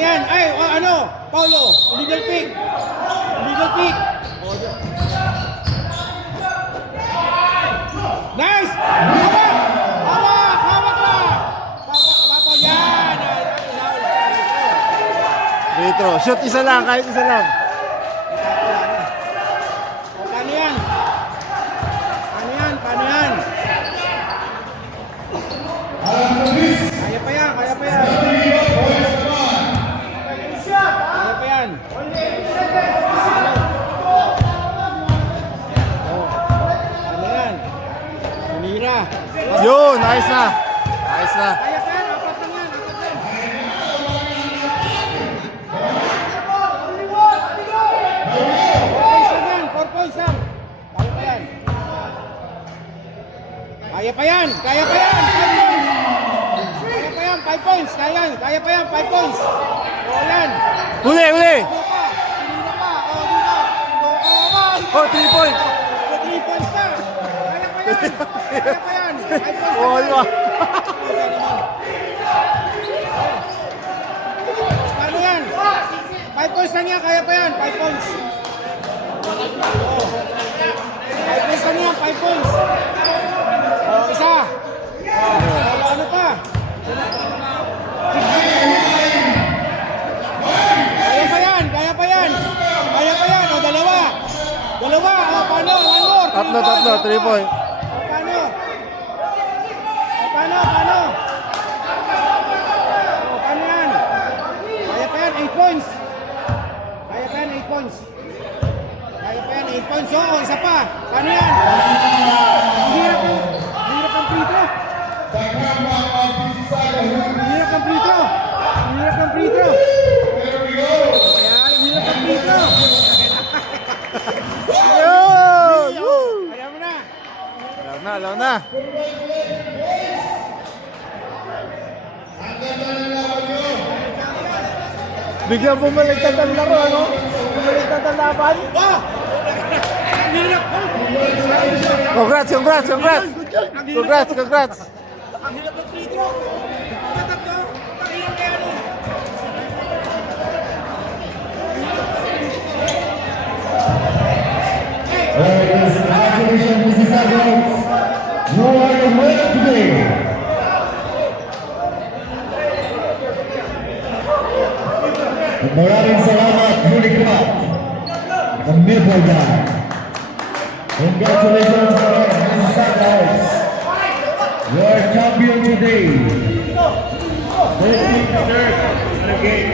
Yan. Ay, ano? Paulo, illegal pick. Illegal pick. Nice! Hawak! Hawak! Hawak lang! Papa, yan! Retro. Shoot isa lang, kahit isa lang. Paano yan? Paano yan? Paano yan? Kaya pa yan, kaya pa yan. Kaya pa yan. Ano yan? Manira. Yun, nice na. Nice na. Kaya pa yan, apat lang yan, apat lang. 4 points lang. Kaya pa yan. Kaya pa yan, kaya pa yan. 5 points. Kaya pa yan, 5 points. Kaya pa yan, 5 points. O yan. Huli, huli. Pinila pa. O, dito. Oh, 3 points. 3 points na. Kaya pa yan. Kaya pa yan. 5 points na Oh, yan. diba? Okay naman. Paano yan? 5 points lang yan. Kaya pa yan. 5 points. 5 points lang yan. 5 points. O, isa. O, ano pa? Kaya pa yan. Kaya pa yan. Kaya pa yan. O, dalawa. Dalawa. O, paano? One more. Tatlo, 3 points. O, paano? O, paano? Paano? O, paano yan? Kaya pa yan. 8 points. Kaya pa yan. 8 points. Kaya pa yan. 8 points. O, isa pa. Paano yan? Hirap ang free throw. Hirap ang free throw. Hirap ang free throw. Ayan, hirap ang free throw. Yun! Woo! Ayaw mo na. Alam na. Biglang bumaliktad ang laro, ano? Bumaliktad ang laban. Hirap. Congrats. Ang hirap ng free throw. Tatatlo. Pakihirap kaya nun. Congratulations, Mrs. Adams. You are the winner today. Maraming salamat, Uniclub, the Maple Guy. Congratulations, Mrs. Adams. You are champion today. 13-3 again.